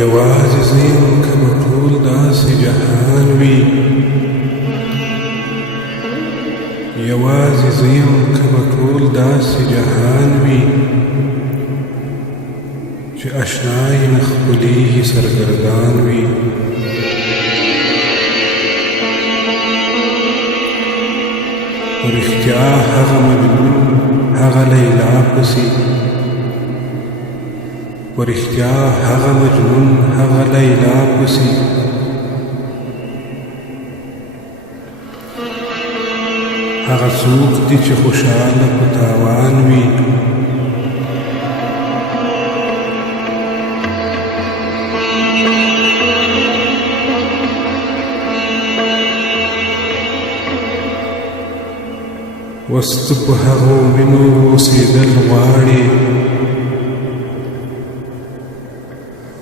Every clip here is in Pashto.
یوازې زه یم که به ټول داسې جهان وي، یوازې زه یم که به ټول داسې جهان وي، چې اشنا یې نه ښکلېږي سرګردان وي. په رښتیا هغه مجنون هغه لیلا پسې، په رښتیا هغه مجنون هغه لیلا پسې، هغه څوک دی چې خوشحاله په تاوان وي. وسته په هغو وینو اوسېدل غواړي،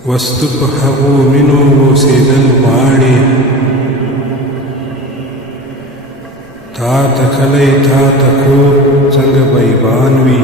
وسته په هغو وینو اوسېدل غواړي، تا ته کلی تا ته کور څنګه بیبان وي.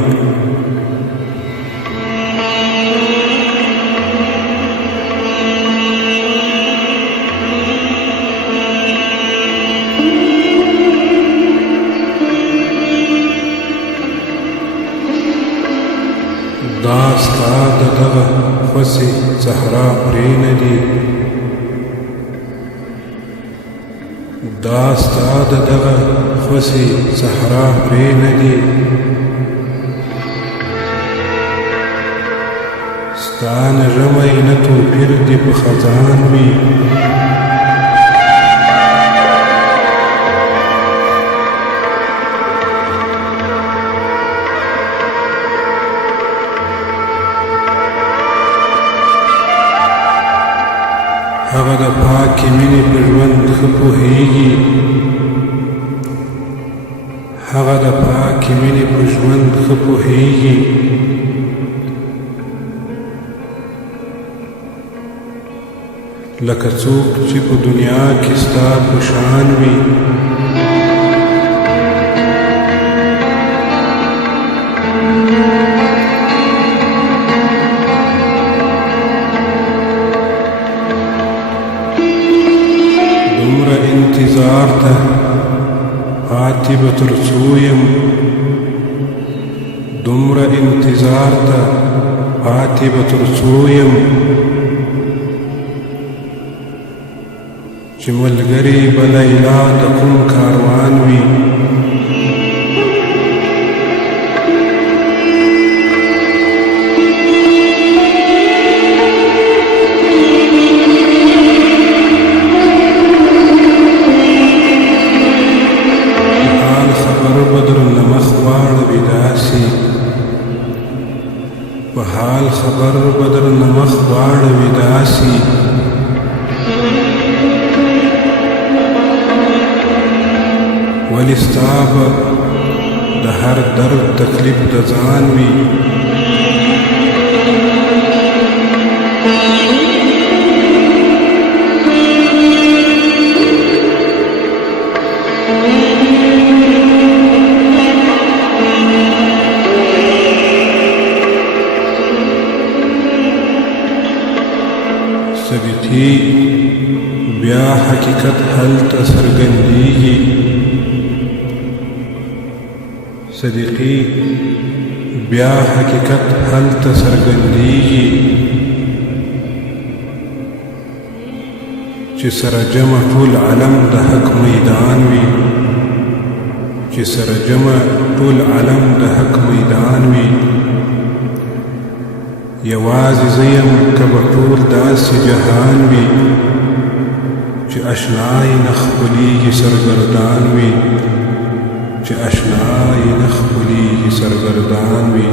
دا ستا د دغه خوسې صحرا پرې نه دي، دا ستا د دغه خوسې صحرا پرې نه دي، ستا نه ژمی نه توپیر دې په خزان وي. هغه د پاکې مینې په ژوند ښه پوهېږي، هغه د پاکې مینې په ژوند ښه پوهېږي، لکه څوک چې په دنیا کې ستا په شان وي. دومره انتظار ته پاتې به تر څو یم، دومره انتظار ته پاتې به تر څو یم، چې ملګرې به لیلا د کوم کاروان وي. په حال خبر به درنه مخ واړوي داسې، ولې ستا به د هر درد تکلیف د ځان وي. صدیقي بیا حقیقت هلته څرګندېږي، صدیقي بیا حقیقت هلته څرګندېږي، چې سره جمع ټول عالم د حق میدان وي، چې سره جمع ټول عالم د حق میدان وي. یوازې زه یم که به ټول داسې جهان وي، چې اشنا یې نه ښکلېږي سرګردان وي، چې اشنا یې نه ښکلېږي سرګردان وي.